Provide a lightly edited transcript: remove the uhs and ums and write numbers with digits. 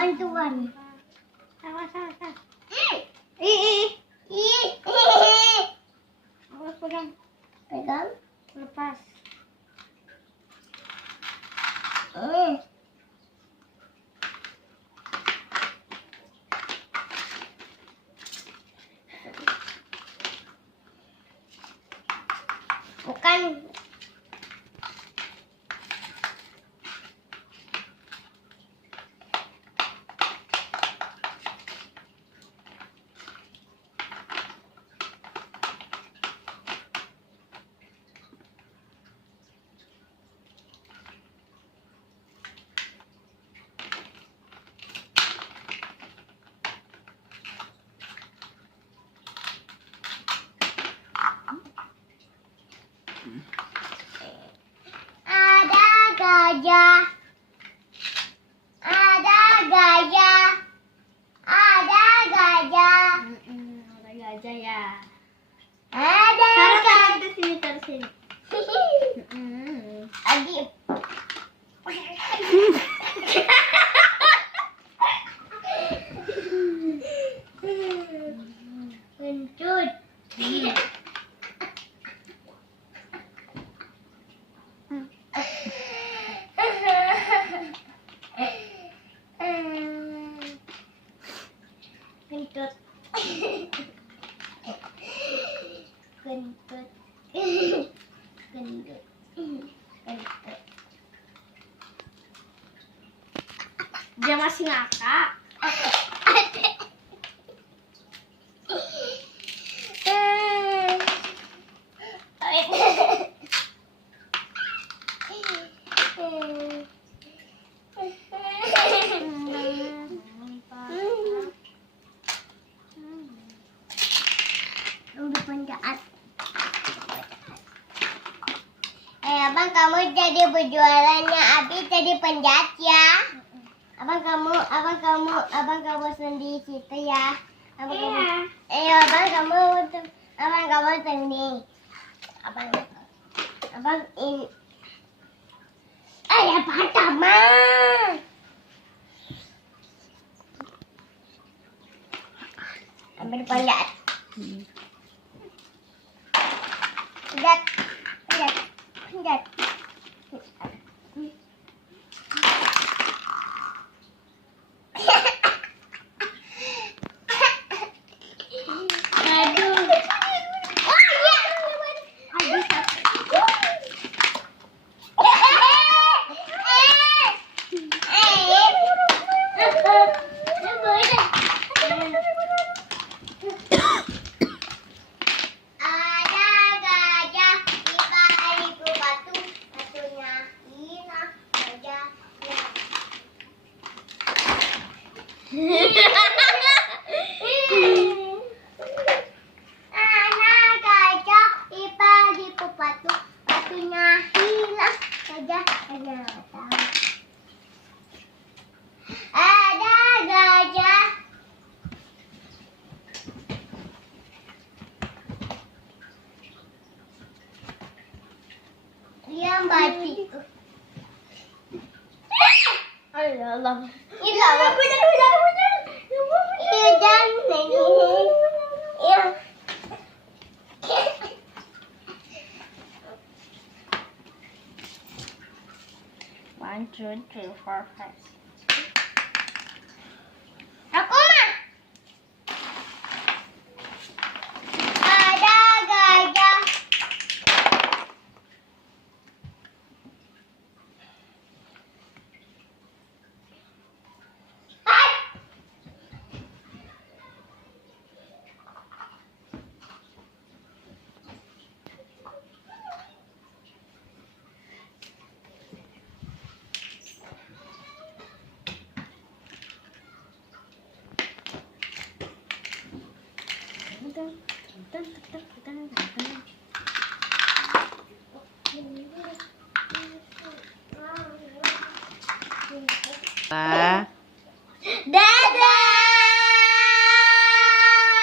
Bantuan. Salah. Awas pegang. Lepas. Bukan. Ada gajah. Ada gajah. Ada gajah. Ada gajah ya. Ada Taruh sini. Adik. Kentut. Kentut. Kentut. Kentut. Dia masih ngakak. Udah penjahat. Abang kamu jadi berjualannya, Abi jadi penjahat ya. Abang kamu sendiri situ ya. Abang kamu sendiri. Abang ini. Ya patah mah. Ambil penjahat. Penjat. Aduh. Oh iya. Anak gajah tiba di batu, batunya hilang. Gajah tahu. Ada gajah. Dia batik. Allah. Ini apa? Iya jangan iya. 1, 2, 3, 4, 5. Aku mah. Ada gajah. Hai. Dadah.